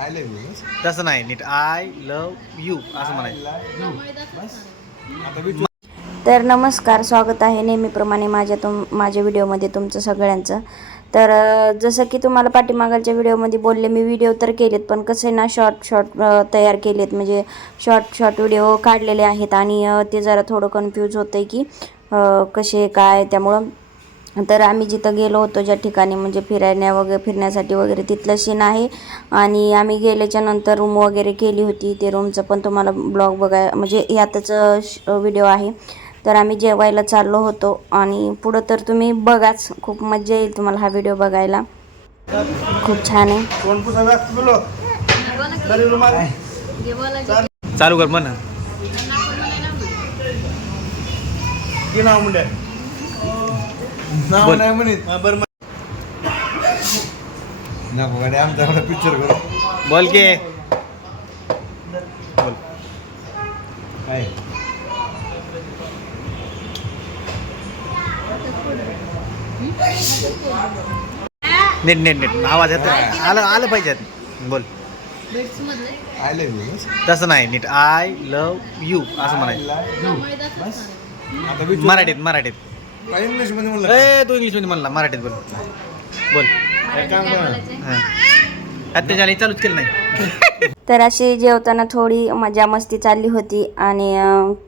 I love you. तसं नाही नीट. I love you असं म्हणायचं. तर नमस्कार स्वागत आहे नेहमीप्रमाणे माझ्या तुम माझ्या व्हिडिओमध्ये तुमचं सगळ्यांचं. तर जसं की तुम्हाला पाठीमागालच्या व्हिडिओमध्ये बोलले मी व्हिडिओ तर केलेत पण कसं आहे ना शॉर्ट शॉर्ट तयार केलेत. म्हणजे शॉर्ट शॉर्ट व्हिडिओ काढलेले आहेत आणि ते जरा थोडं कन्फ्यूज होतं आहे की कसे काय त्यामुळं तर आम्ही जिथं गेलो होतो ज्या ठिकाणी म्हणजे फिरायला वगैरे फिरण्यासाठी वगैरे तिथलं सीन आहे. आणि आम्ही गेल्याच्यानंतर रूम वगैरे केली होती. ते रूमचं पण तुम्हाला ब्लॉग बघाय म्हणजे यातच व्हिडिओ आहे. तर आम्ही जेवायला चाललो होतो. आणि पुढं तर तुम्ही बघाच. खूप मजा येईल तुम्हाला हा व्हिडिओ बघायला. खूप छान आहे. चालू कर म्हण. नाव. नाही म्हणित. बरं. नको गाडी आमचा पिक्चर करू. बोल के. बोल. काय? नीट नीट नीट. आवाज येतो आलं आलं पाहिजे. बोल. आय लव्ह यू तसं नाही नीट. आय लव यू असं म्हणायचं. आता मराठीत मराठीत. इंग्लिशमध्ये म्हणलं? ए तू इंग्लिशमध्ये म्हणला मराठीत बोल. बोल. अत्याचार चालूच केलं नाही. तर अशी जेवताना थोडी मजा मस्ती चालली होती आणि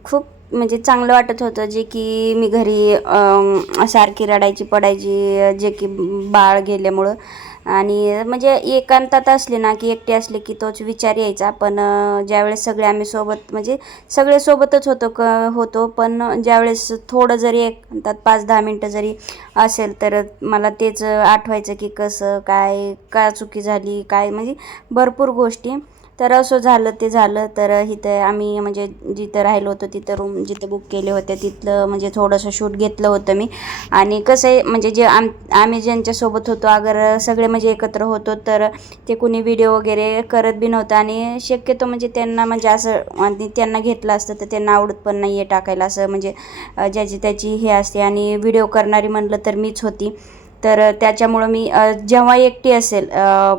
खूप म्हणजे चांगलं वाटत होतं जे की मी घरी सारखी रडायची पडायची जे की बाळ गेल्यामुळं. आणि म्हणजे एकांतात असले ना की एकटे असले की तोच विचार यायचा. पण ज्यावेळेस सगळे आम्ही सोबत म्हणजे सगळे सोबतच होतो क होतो. पण ज्यावेळेस थोडं जरी एकांतात पाच दहा मिनटं जरी असेल तर मला तेच आठवायचं की कसं काय का चुकी झाली काय म्हणजे भरपूर गोष्टी. तर असं झालं ते झालं. तर इथं आम्ही म्हणजे जिथं राहिलो होतो तिथं रूम जिथं बुक केले होते तिथलं म्हणजे थोडंसं शूट घेतलं होतं मी. आणि कसं आहे म्हणजे जे आम आम्ही ज्यांच्यासोबत होतो अगर सगळे म्हणजे एकत्र होतो तर ते कुणी व्हिडिओ वगैरे करत बी नव्हतं. आणि शक्यतो म्हणजे त्यांना म्हणजे असं आणि त्यांना घेतलं असतं तर त्यांना आवडत पण नाही आहे टाकायला. असं म्हणजे ज्याची त्याची हे असते. आणि व्हिडिओ करणारी म्हणलं तर मीच होती. तर त्याच्यामुळं मी जेव्हा एकटी असेल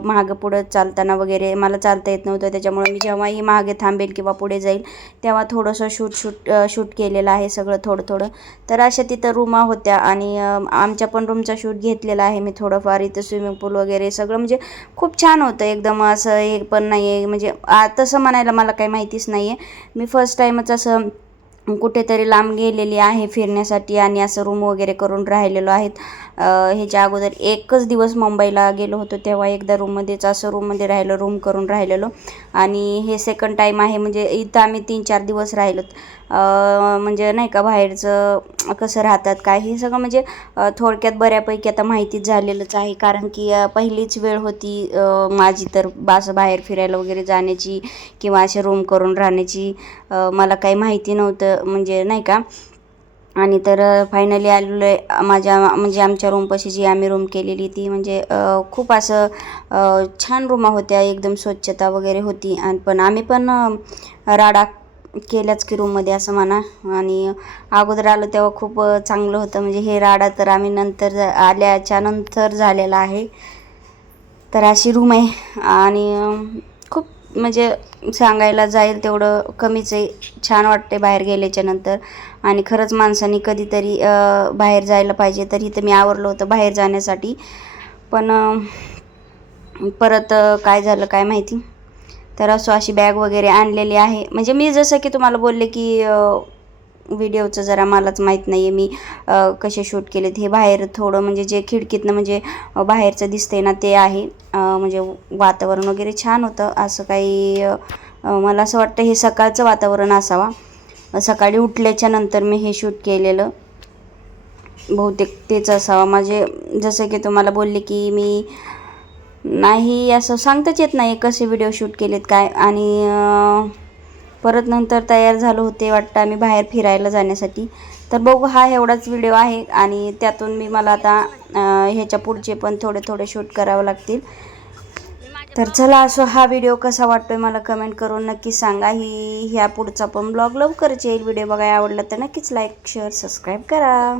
मागं पुढं चालताना वगैरे मला चालता येत नव्हतं त्याच्यामुळं मी जेव्हाही मागे थांबेल किंवा पुढे जाईल तेव्हा थोडंसं शूट शूट शूट केलेलं आहे सगळं थोडं थोडं. तर अशा तिथं रूमा होत्या आणि आमच्या पण रूमचा शूट घेतलेला आहे मी थोडंफार. इथं स्विमिंग पूल वगैरे सगळं म्हणजे खूप छान होतं. एकदम असं हे पण नाही आहे म्हणजे आ, तसं म्हणायला मला काही माहितीच नाही आहे मी फर्स्ट टाईमच असं कुठेतरी लांब गेलेली आहे फिरण्यासाठी आणि असं रूम वगैरे करून राहिलेलो आहेत. ह्याच्या अगोदर एकच दिवस मुंबईला गेलो होतो तेव्हा एकदा रूममध्येच असं रूममध्ये राहिलो रूम करून राहिलेलो. आणि हे सेकंड टाईम आहे म्हणजे इथं आम्ही तीन चार दिवस राहिलो म्हणजे नाही का बाहेरचं कसं राहतात काय हे सगळं म्हणजे थोडक्यात बऱ्यापैकी आता माहितीच झालेलंच आहे. कारण की पहिलीच वेळ होती माझी तर असं बाहेर फिरायला वगैरे जाण्याची किंवा असे रूम करून राहण्याची मला काही माहिती नव्हतं. म्हणजे नाही का? आणि तर फायनली आलेलो आहे माझ्या म्हणजे आमच्या रूमपाशी जी आम्ही रूम केलेली ती म्हणजे खूप असं छान रूमा होत्या एकदम स्वच्छता वगैरे होती. आणि पण आम्ही पण राडा केल्याच की रूममध्ये असं म्हणा. आणि अगोदर आलो तेव्हा खूप चांगलं होतं. म्हणजे हे राडा तर आम्ही नंतर आल्याच्यानंतर झालेला आहे. तर अशी रूम आहे. आणि म्हणजे सांगायला जाईल तेवढं कमीच आहे. छान वाटते बाहेर गेल्याच्यानंतर. आणि खरंच माणसाने कधीतरी बाहेर जायला पाहिजे तर इथं मी आवरलं होतं बाहेर जाण्यासाठी. पण परत काय झालं काय माहिती? तर असो अशी बॅग वगैरे आणलेली आहे. म्हणजे मी जसं की तुम्हाला बोलले की व्हिडिओचं जरा मलाच माहीत नाही आहे मी कसे शूट केलेत हे बाहेर थोडं म्हणजे जे खिडकीतनं म्हणजे बाहेरचं दिसतंय ना ते आहे. म्हणजे वातावरण वगैरे छान होतं. असं काही मला असं वाटतं हे सकाळचं वातावरण असावा. सकाळी उठल्याच्या नंतर मी हे शूट केलेलं. बहुतेक तेच असावं. म्हणजे जसं की तुम्हाला बोलले की मी नाही असं सांगताच येत नाही कसे व्हिडिओ शूट केलेत काय. आणि परत नंतर तयार झालो होते वाटतं आम्ही बाहेर फिरायला जाण्यासाठी. तर बघू हा एवढाच व्हिडिओ आहे आणि त्यातून मी मला आता ह्याच्या पुढचे पण थोडे थोडे शूट करावं लागतील. तर चला असो हा व्हिडिओ कसा वाटतोय मला कमेंट करून नक्की सांगा. ही ह्या पुढचा पण ब्लॉग लवकरच येईल. व्हिडिओ बघायला आवडला तर नक्कीच लाईक शेअर सबस्क्राईब करा.